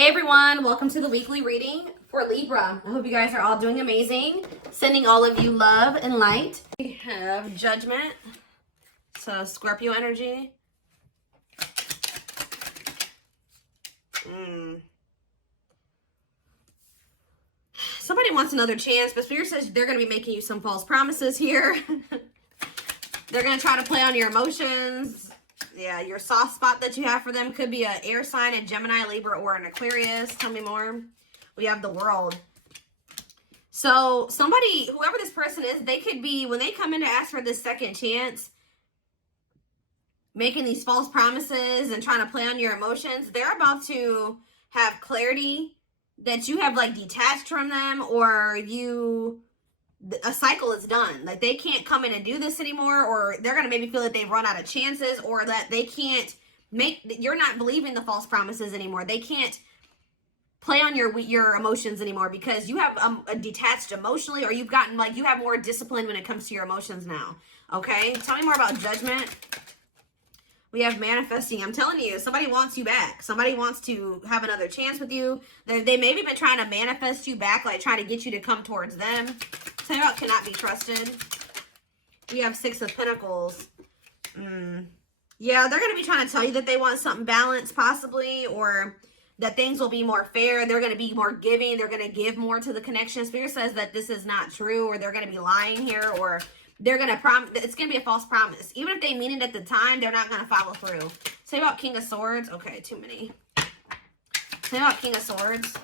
Hey everyone, welcome to the weekly reading for Libra. I hope you guys are all doing amazing. Sending all of you love and light. We have Judgment, so Scorpio energy. Somebody wants another chance, but Spirit says they're going to be making you some false promises here. They're going to try to play on your emotions. Yeah, your soft spot that you have for them could be an air sign, a Gemini, Libra, or an Aquarius. Tell me more. We have the World. So somebody, whoever this person is, they could be, when they come in to ask for this second chance, making these false promises and trying to play on your emotions, they're about to have clarity that you have like detached from them, or a cycle is done. Like they can't come in and do this anymore, or they're going to maybe feel that they've run out of chances, or that they can't you're not believing the false promises anymore. They can't play on your emotions anymore because you have detached emotionally, or you've gotten like, you have more discipline when it comes to your emotions now. Okay. Tell me more about Judgment. We have Manifesting. I'm telling you, somebody wants you back. Somebody wants to have another chance with you. They maybe been trying to manifest you back, like trying to get you to come towards them. Tell me about Cannot Be Trusted. We have Six of Pentacles. Yeah, they're going to be trying to tell you that they want something balanced, possibly, or that things will be more fair. They're going to be more giving. They're going to give more to the connection. Spirit says that this is not true, or they're going to be lying here, or they're going to promise. It's going to be a false promise. Even if they mean it at the time, they're not going to follow through. Say about King of Swords. Okay, too many. Say about King of Swords.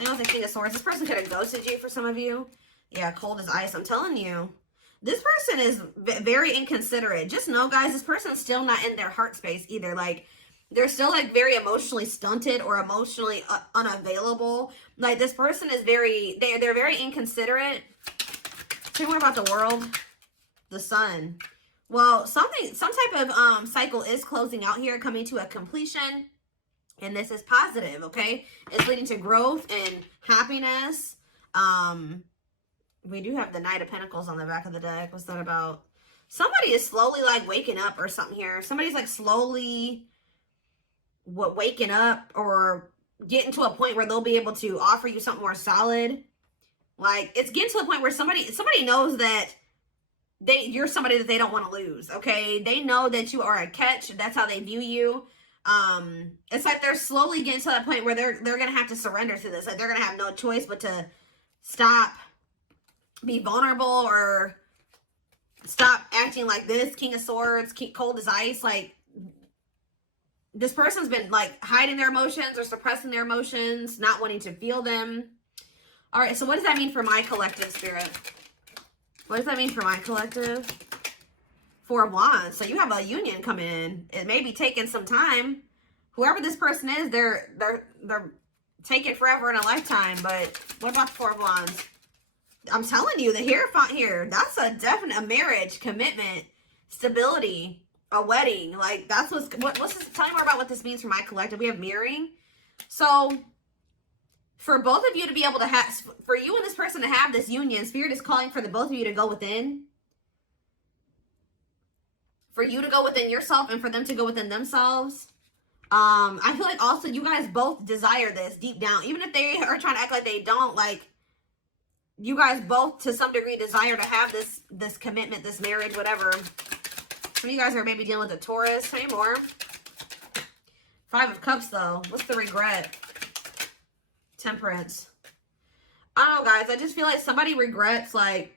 I know it's a King of Swords. This person could have ghosted you for some of you. Yeah, cold as ice. I'm telling you. This person is very inconsiderate. Just know, guys, this person's still not in their heart space either. Like, they're still like very emotionally stunted or emotionally unavailable. Like, this person is they're very inconsiderate. Tell me more about the World. The Sun. Well, some type of cycle is closing out here, coming to a completion, and this is positive. Okay, it's leading to growth and happiness. We do have the Knight of Pentacles on the back of the deck. What's that about? Somebody is slowly like waking up or something here. Somebody's like slowly waking up or getting to a point where they'll be able to offer you something more solid. Like, it's getting to the point where somebody knows that you're somebody that they don't want to lose. Okay, they know that you are a catch. That's how they view you. It's like they're slowly getting to that point where they're gonna have to surrender to this. Like, they're gonna have no choice but to stop, be vulnerable, or stop acting like this. King of Swords, cold as ice. Like, this person's been like hiding their emotions or suppressing their emotions, not wanting to feel them. All right, so what does that mean for my collective, Spirit? What does that mean for my collective? Four of Wands. So you have a union coming in. It may be taking some time. Whoever this person is, they're taking forever in a lifetime. But what about the Four of Wands? I'm telling you, the Hierophant here, that's a definite marriage, commitment, stability, a wedding. Like, that's what's this? Tell me more about what this means for my collective. We have Mirroring. So for both of you to be able to have, for you and this person to have this union, Spirit is calling for the both of you to go within. For you to go within yourself and for them to go within themselves. I feel like also you guys both desire this deep down. Even if they are trying to act like they don't, like, you guys both to some degree desire to have this commitment, this marriage, whatever. Some of you guys are maybe dealing with a Taurus. Say more. Five of Cups though. What's the regret? Temperance. I don't know, guys. I just feel like somebody regrets, like,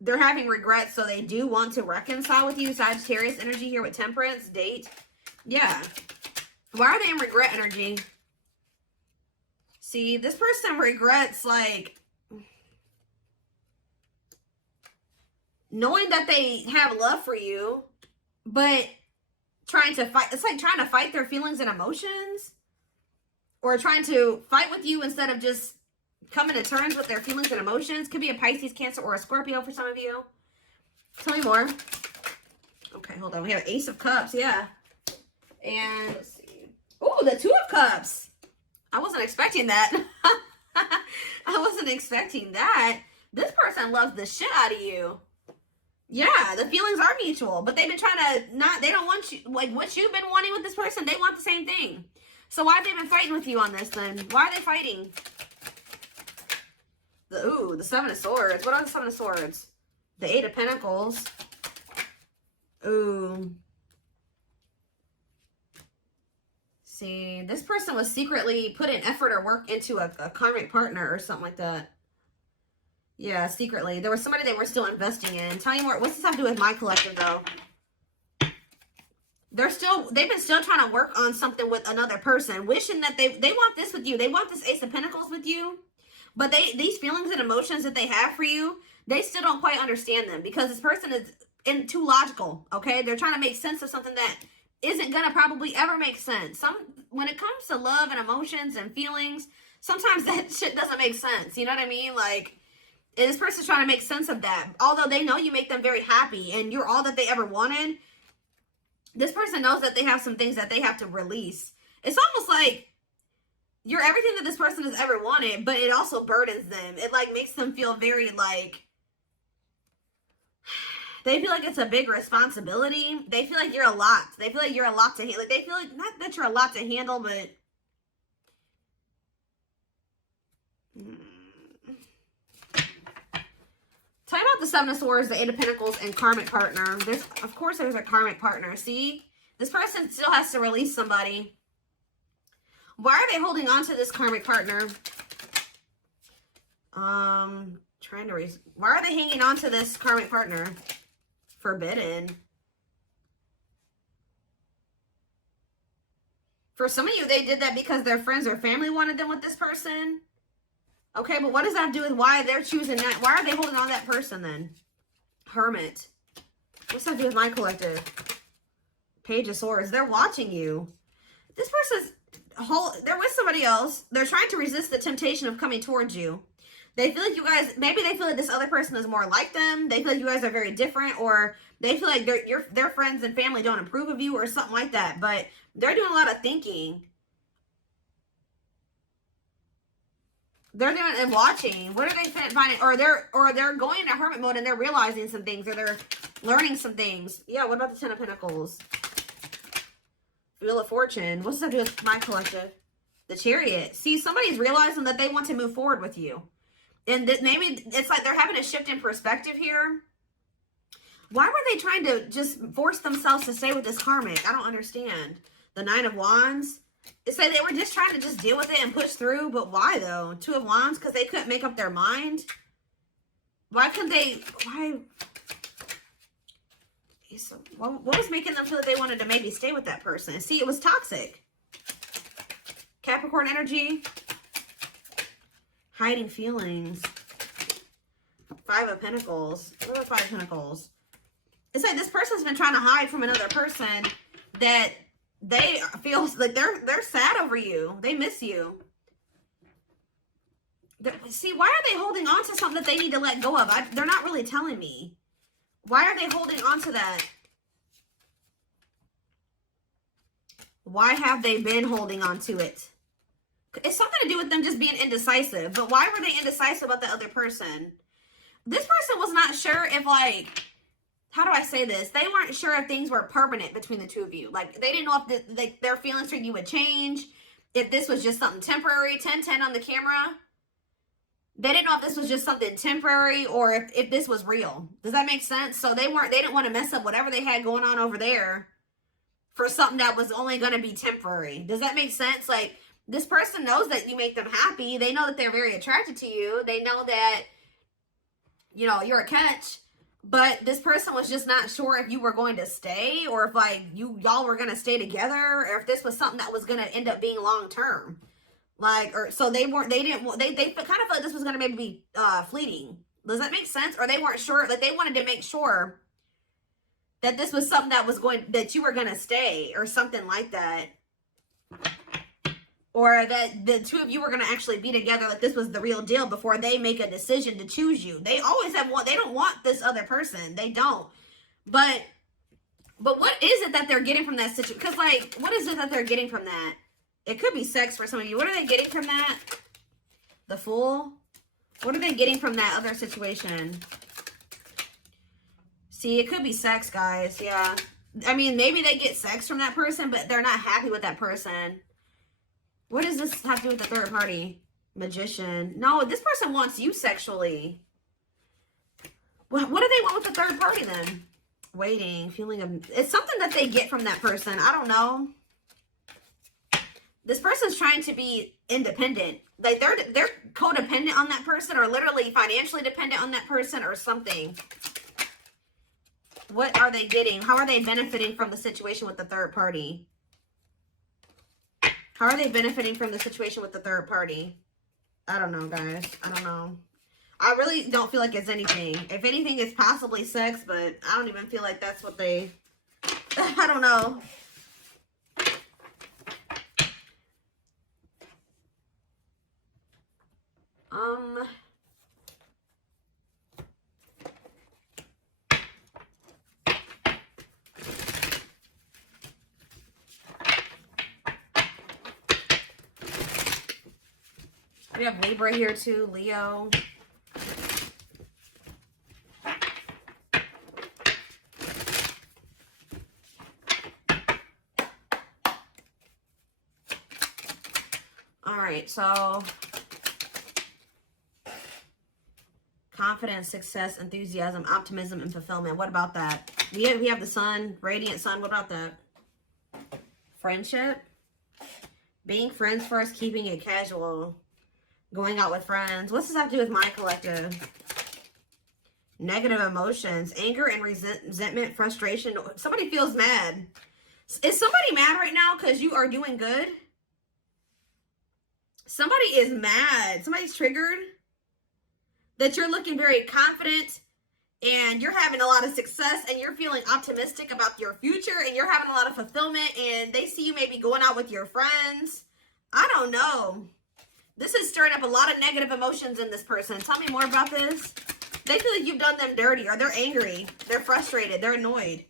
they're having regrets, so they do want to reconcile with you. Sagittarius energy here with Temperance. Date. Yeah. Why are they in regret energy? See, this person regrets, like, knowing that they have love for you, but trying to fight. It's like trying to fight their feelings and emotions. Or trying to fight with you instead of just coming to terms with their feelings and emotions. Could be a Pisces, Cancer, or a Scorpio for some of you. Tell me more. Okay, hold on. We have Ace of Cups, yeah. And let's see. Oh, the Two of Cups. I wasn't expecting that. I wasn't expecting that. This person loves the shit out of you. Yeah, the feelings are mutual, but they've been trying to they don't want you, like what you've been wanting with this person, they want the same thing. So why have they been fighting with you on this then? Why are they fighting? The Seven of Swords. What are the Seven of Swords? The Eight of Pentacles. Ooh. See, this person was secretly putting effort or work into a karmic partner or something like that. Yeah, secretly. There was somebody they were still investing in. Tell me more. What's this have to do with my collective, though? They've been still trying to work on something with another person, wishing that they want this with you. They want this Ace of Pentacles with you. But these feelings and emotions that they have for you, they still don't quite understand them because this person is too logical, okay? They're trying to make sense of something that isn't going to probably ever make sense. When it comes to love and emotions and feelings, sometimes that shit doesn't make sense. You know what I mean? Like, this person's trying to make sense of that. Although they know you make them very happy and you're all that they ever wanted, this person knows that they have some things that they have to release. It's almost like you're everything that this person has ever wanted, but it also burdens them. It like makes them feel very like, they feel like it's a big responsibility. They feel like you're a lot. They feel like you're a lot to handle. Like they feel like, not that you're a lot to handle, but tell me about the Seven of Swords, the Eight of Pentacles, and karmic partner. Of course, there's a karmic partner. See? This person still has to release somebody. Why are they holding on to this karmic partner? Why are they hanging on to this karmic partner? Forbidden. For some of you, they did that because their friends or family wanted them with this person. Okay, but what does that do with why they're choosing that? Why are they holding on to that person then? Hermit. What's that do with my collective? Page of Swords. They're watching you. This person's they're with somebody else. They're trying to resist the temptation of coming towards you. They feel like you guys, maybe they feel like this other person is more like them. They feel like you guys are very different, or they feel like their friends and family don't approve of you or something like that. But they're doing a lot of thinking. They're doing and watching. What are they finding? Or they're going into hermit mode and they're realizing some things, or they're learning some things. Yeah, what about the Ten of Pentacles? Wheel of Fortune. What's that do with my collective? The Chariot. See, somebody's realizing that they want to move forward with you. And maybe it's like they're having a shift in perspective here. Why were they trying to just force themselves to stay with this karmic? I don't understand. The Nine of Wands. It's like they were just trying to just deal with it and push through. But why, though? Two of Wands? Because they couldn't make up their mind? Why couldn't they... Why... So what was making them feel that they wanted to maybe stay with that person? See, it was toxic. Capricorn energy. Hiding feelings. Five of Pentacles. What are Five of Pentacles? It's like this person's been trying to hide from another person that they feel like they're sad over you. They miss you. See, why are they holding on to something that they need to let go of? They're not really telling me. Why are they holding on to that? Why have they been holding on to it? It's something to do with them just being indecisive. But why were they indecisive about the other person? This person was not sure if, like, how do I say this? They weren't sure if things were permanent between the two of you. Like, they didn't know if their feelings for you would change. If this was just something temporary. 10-10 on the camera. They didn't know if this was just something temporary or if this was real. Does that make sense? So they didn't want to mess up whatever they had going on over there for something that was only going to be temporary. Does that make sense? Like, this person knows that you make them happy. They know that they're very attracted to you. They know that, you know, you're a catch. But this person was just not sure if you were going to stay or if, like, y'all were going to stay together, or if this was something that was going to end up being long term. Like, or so they kind of felt like this was going to maybe be fleeting. Does that make sense? Or they weren't sure, like they wanted to make sure that this was something that you were going to stay or something like that. Or that the two of you were going to actually be together, like this was the real deal before they make a decision to choose you. They always they don't want this other person. They don't. But what is it that they're getting from that situation? Because, like, what is it that they're getting from that? It could be sex for some of you. What are they getting from that? The Fool? What are they getting from that other situation? See, it could be sex, guys. Yeah. I mean, maybe they get sex from that person, but they're not happy with that person. What does this have to do with the third party? Magician. No, this person wants you sexually. What do they want with the third party then? Waiting, feeling of... It's something that they get from that person. I don't know. This person's trying to be independent. Like they're codependent on that person, or literally financially dependent on that person or something. What are they getting? How are they benefiting from the situation with the third party? How are they benefiting from the situation with the third party? I don't know, guys. I don't know. I really don't feel like it's anything. If anything, it's possibly sex, but I don't even feel like that's what they... I don't know. We have Libra here too, Leo. All right, so confidence, success, enthusiasm, optimism, and fulfillment. What about that? We have the sun, radiant sun. What about that? Friendship. Being friends first, keeping it casual. Going out with friends. What's this have to do with my collective? Negative emotions. Anger and resentment, frustration. Somebody feels mad. Is somebody mad right now because you are doing good? Somebody is mad. Somebody's triggered. That you're looking very confident and you're having a lot of success and you're feeling optimistic about your future and you're having a lot of fulfillment and they see you maybe going out with your friends. I don't know. This is stirring up a lot of negative emotions in this person. Tell me more about this. They feel like you've done them dirty, or they're angry. They're frustrated. They're annoyed.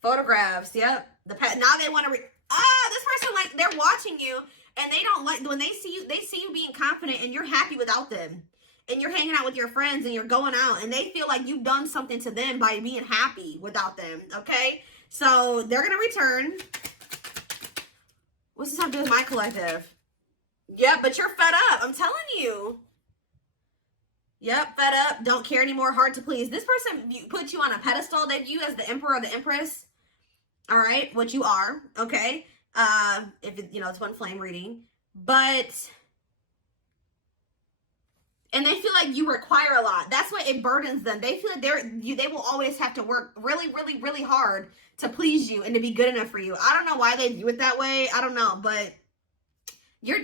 Photographs. Yep. Now they want to... this person, like, they're watching you, and they don't like... When they see you being confident, and you're happy without them. And you're hanging out with your friends, and you're going out, and they feel like you've done something to them by being happy without them. Okay? So, they're going to return. What's this have to do with my collective? Yeah, but you're fed up. I'm telling you. Yep, fed up. Don't care anymore. Hard to please. This person puts you on a pedestal. They view you as the emperor or the empress. All right, what you are. Okay. If it, it's one flame reading, but and they feel like you require a lot. That's why it burdens them. They feel like they will always have to work really, really, really hard to please you and to be good enough for you. I don't know why they view it that way. I don't know, but. You're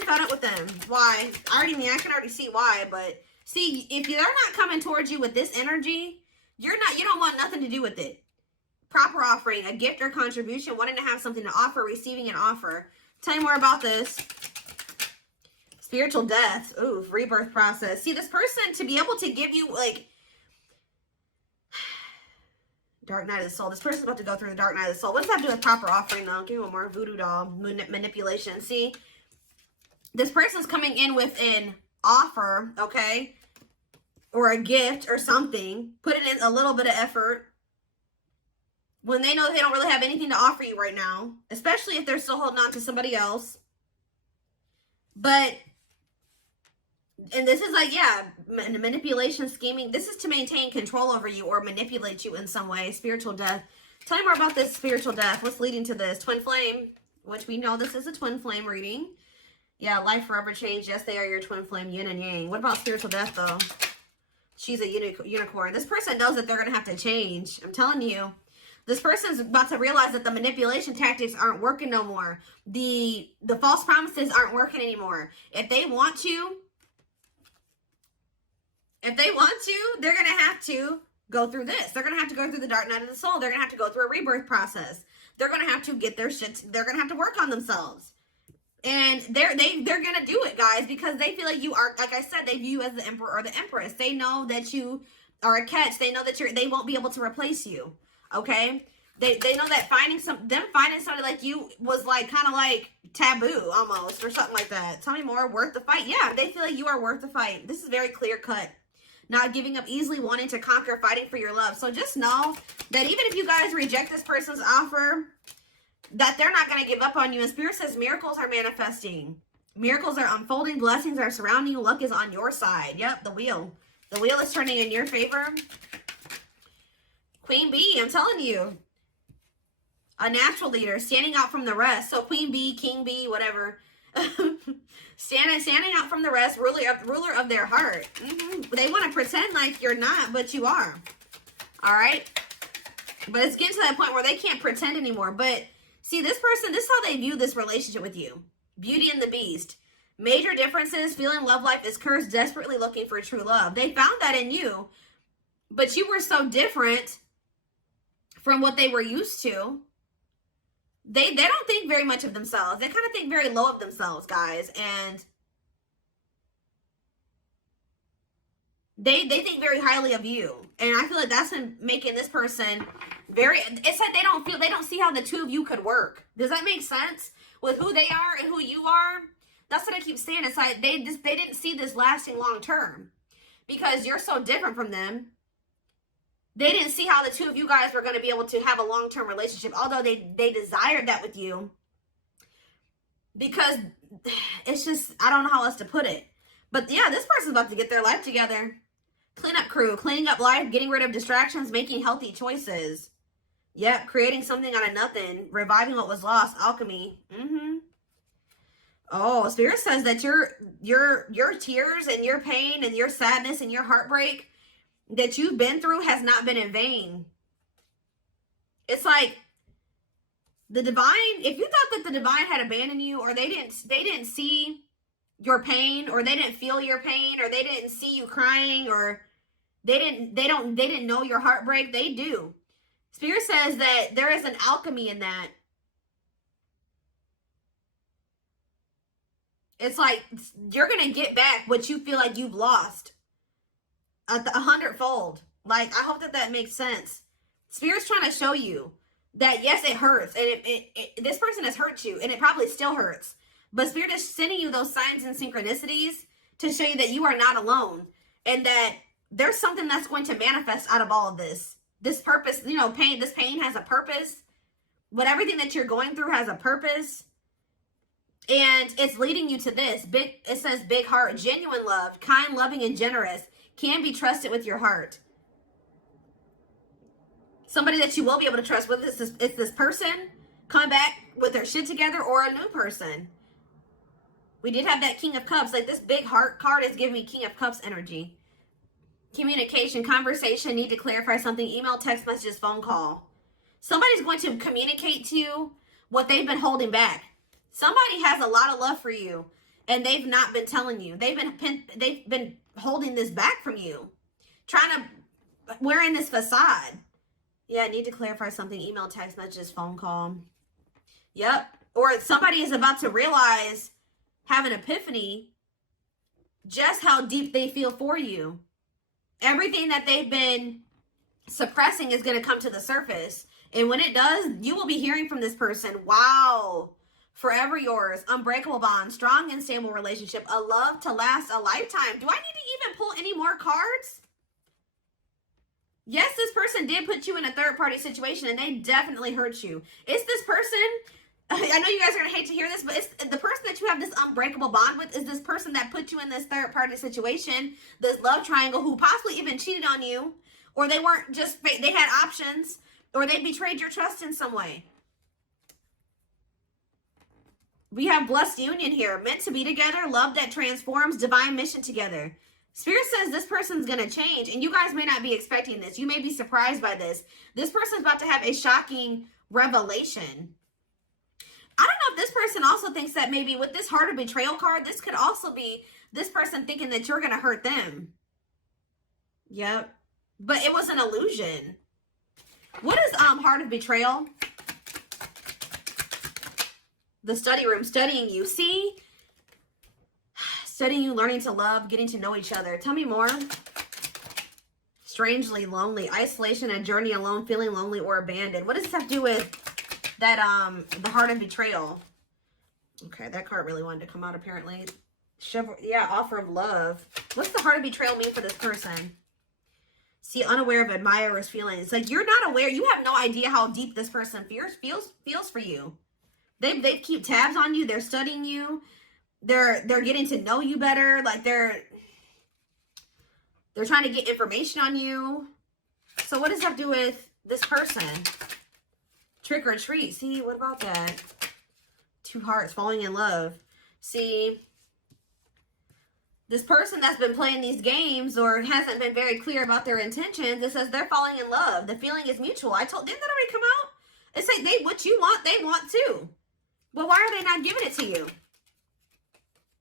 fed up with them. Why? I can already see why, but see, if they're not coming towards you with this energy, you don't want nothing to do with it. Proper offering, a gift or contribution, wanting to have something to offer, receiving an offer. Tell me more about this. Spiritual death. Ooh, rebirth process. See, this person, to be able to give you, like, Dark Night of the Soul. This person's about to go through the Dark Night of the Soul. What does that do with proper offering, though? Give me one more. Voodoo doll. Manipulation. See? This person's coming in with an offer, okay? Or a gift or something. Putting in a little bit of effort. When they know they don't really have anything to offer you right now. Especially if they're still holding on to somebody else. But... And this is like, yeah, manipulation, scheming. This is to maintain control over you or manipulate you in some way. Spiritual death. Tell me more about this spiritual death. What's leading to this? Twin flame, which we know this is a twin flame reading. Yeah, life forever change. Yes, they are your twin flame, yin and yang. What about spiritual death, though? She's a unicorn. This person knows that they're going to have to change. I'm telling you. This person's about to realize that the manipulation tactics aren't working no more. The false promises aren't working anymore. If they want to... they're going to have to go through this. They're going to have to go through the Dark Night of the Soul. They're going to have to go through a rebirth process. They're going to have to get their shit. They're going to have to work on themselves. And they're going to do it, guys, because they feel like you are, like I said, they view you as the emperor or the empress. They know that you are a catch. They know that they won't be able to replace you. Okay? They know that finding somebody like you was like kind of like taboo almost or something like that. Tell me more. Worth the fight. Yeah, they feel like you are worth the fight. This is very clear cut. Not giving up easily, wanting to conquer, fighting for your love. So just know that even if you guys reject this person's offer, that they're not going to give up on you. And Spirit says miracles are manifesting. Miracles are unfolding. Blessings are surrounding you. Luck is on your side. Yep, the wheel. The wheel is turning in your favor. Queen Bee, I'm telling you. A natural leader, standing out from the rest. So Queen Bee, King Bee, whatever. standing out from the rest, ruler of their heart. They want to pretend like you're not, but you are. All right? But it's getting to that point where they can't pretend anymore. But see, this person, this is how they view this relationship with you. Beauty and the Beast. Major differences, feeling love life is cursed, desperately looking for true love. They found that in you, but you were so different from what they were used to. They don't think very much of themselves. They kind of think very low of themselves, guys. And they think very highly of you. And I feel like that's been making this person very, it's like they don't see how the two of you could work. Does that make sense? With who they are and who you are? That's what I keep saying. It's like they didn't see this lasting long term because you're so different from them. They didn't see how the two of you guys were going to be able to have a long-term relationship, although they desired that with you. Because it's just, I don't know how else to put it. But yeah, this person's about to get their life together. Cleanup crew, cleaning up life, getting rid of distractions, making healthy choices. Yep, creating something out of nothing, reviving what was lost, alchemy. Oh, Spirit says that your tears and your pain and your sadness and your heartbreak that you've been through has not been in vain. It's like the divine, if you thought that the divine had abandoned you, or they didn't see your pain, or they didn't feel your pain, or they didn't see you crying, or they didn't know your heartbreak, they do. Spirit says that there is an alchemy in that. It's like you're going to get back what you feel like you've lost. 100-fold. Like, I hope that makes sense. Spirit's trying to show you that, yes, it hurts. And this person has hurt you. And it probably still hurts. But Spirit is sending you those signs and synchronicities to show you that you are not alone. And that there's something that's going to manifest out of all of this. This purpose, you know, pain. This pain has a purpose. But everything that you're going through has a purpose. And it's leading you to this. It says big heart, genuine love, kind, loving, and generous. Can be trusted with your heart. Somebody that you will be able to trust with is this person coming back with their shit together, or a new person. We did have that King of Cups. Like, this big heart card is giving me King of Cups energy. Communication, conversation, need to clarify something, email, text messages, phone call. Somebody's going to communicate to you what they've been holding back. Somebody has a lot of love for you, and they've not been telling you. They've been holding this back from you, trying to wearing this facade. Yeah, need to clarify something, email, text messages, phone call. Yep. Or somebody is about to realize, have an epiphany, just how deep they feel for you. Everything that they've been suppressing is going to come to the surface. And when it does, you will be hearing from this person. Wow. Forever yours, unbreakable bond, strong and stable relationship, a love to last a lifetime. Do I need to even pull any more cards? Yes, this person did put you in a third-party situation, and they definitely hurt you. It's this person, I know you guys are going to hate to hear this, but it's the person that you have this unbreakable bond with is this person that put you in this third-party situation, this love triangle, who possibly even cheated on you, or they weren't just, they had options, or they betrayed your trust in some way. We have blessed union here. Meant to be together. Love that transforms. Divine mission together. Spirit says this person's going to change. And you guys may not be expecting this. You may be surprised by this. This person's about to have a shocking revelation. I don't know if this person also thinks that maybe with this heart of betrayal card, this could also be this person thinking that you're going to hurt them. Yep. But it was an illusion. What is heart of betrayal? The study room, studying you. See? Studying you, learning to love, getting to know each other. Tell me more. Strangely lonely. Isolation, a journey alone, feeling lonely or abandoned. What does this have to do with that, the heart of betrayal? Okay, that card really wanted to come out apparently. Yeah, offer of love. What's the heart of betrayal mean for this person? See, unaware of admirer's feelings. Like, you're not aware. You have no idea how deep this person feels for you. They keep tabs on you. They're studying you. They're getting to know you better. Like they're trying to get information on you. So what does that have to do with this person? Trick or treat. See, what about that? Two hearts falling in love. See, this person that's been playing these games or hasn't been very clear about their intentions, it says they're falling in love. The feeling is mutual. Didn't that already come out? It says what you want, they want too. Well, why are they not giving it to you?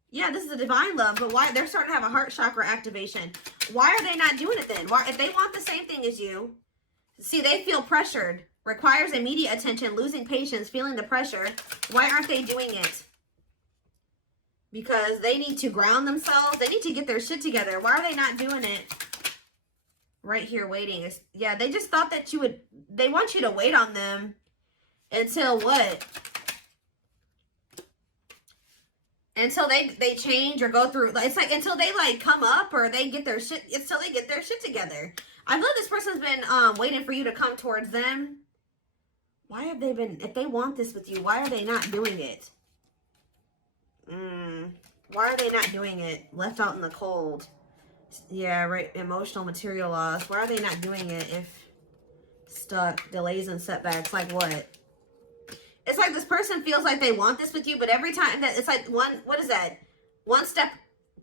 Yeah, this is a divine love, but why? They're starting to have a heart chakra activation. Why are they not doing it then? Why, if they want the same thing as you, see, they feel pressured, requires immediate attention, losing patience, feeling the pressure. Why aren't they doing it? Because they need to ground themselves. They need to get their shit together. Why are they not doing it? Right here, waiting. Yeah, they just thought that they want you to wait on them until what? Until they change or go through. It's like until they like come up or they get their shit. It's till they get their shit together. I feel this person's been waiting for you to come towards them. Why have they been? If they want this with you, why are they not doing it? Why are they not doing it? Left out in the cold. Yeah, right. Emotional, material loss. Why are they not doing it if stuck, delays and setbacks? Like what? It's like this person feels like they want this with you, but every time that it's like what is that? 1 step,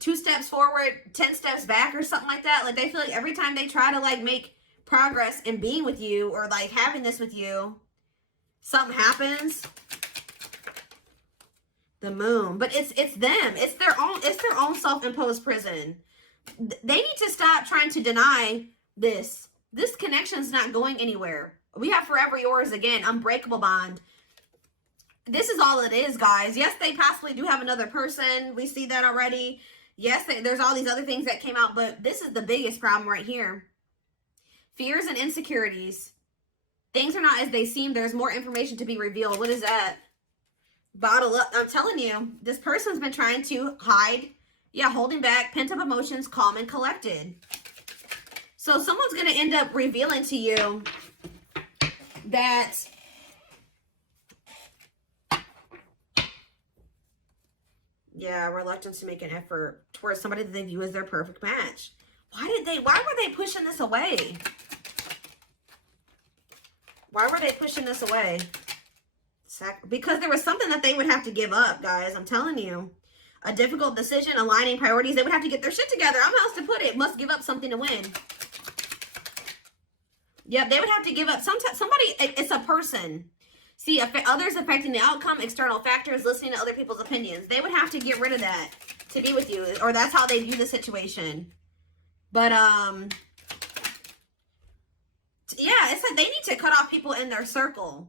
2 steps forward, 10 steps back or something like that. Like they feel like every time they try to like make progress in being with you or like having this with you, something happens. The moon. But it's them. It's their own self-imposed prison. They need to stop trying to deny this. This connection's not going anywhere. We have forever yours again, unbreakable bond. This is all it is, guys. Yes, they possibly do have another person. We see that already. Yes, there's all these other things that came out, but this is the biggest problem right here. Fears and insecurities. Things are not as they seem. There's more information to be revealed. What is that? Bottle up. I'm telling you, this person's been trying to hide. Yeah, holding back, pent up emotions, calm and collected. So someone's going to end up revealing to you that yeah, reluctance to make an effort towards somebody that they view as their perfect match. Why were they pushing this away? Why were they pushing this away? Because there was something that they would have to give up, guys. I'm telling you. A difficult decision, aligning priorities. They would have to get their shit together. I don't know how else to put it. Must give up something to win. Yep, they would have to give up. Somebody, it's a person. See, others affecting the outcome, external factors, listening to other people's opinions. They would have to get rid of that to be with you. Or that's how they view the situation. But, yeah, it's like they need to cut off people in their circle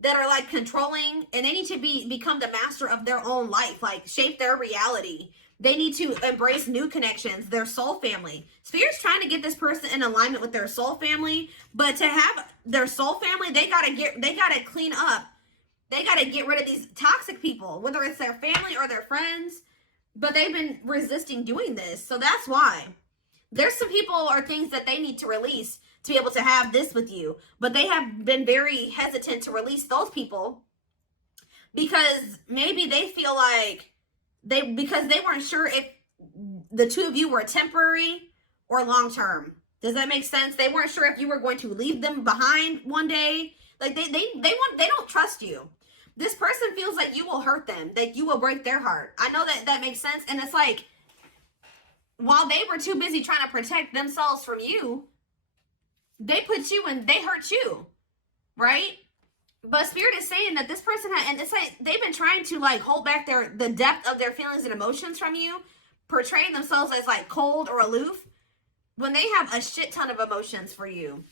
that are like controlling, and they need to become the master of their own life, like shape their reality. They need to embrace new connections, their soul family. Spirit's trying to get this person in alignment with their soul family, but to have their soul family, they gotta clean up. They gotta get rid of these toxic people, whether it's their family or their friends, but they've been resisting doing this. So that's why. There's some people or things that they need to release to be able to have this with you. But they have been very hesitant to release those people because maybe they feel like because they weren't sure if the two of you were temporary or long-term. Does that make sense? They weren't sure if you were going to leave them behind one day. Like they don't trust you. This person feels like you will hurt them, that you will break their heart. I know that makes sense. And it's like, while they were too busy trying to protect themselves from you, they put you and they hurt you, right? But Spirit is saying that this person and it's like they've been trying to like hold back the depth of their feelings and emotions from you, portraying themselves as like cold or aloof when they have a shit ton of emotions for you.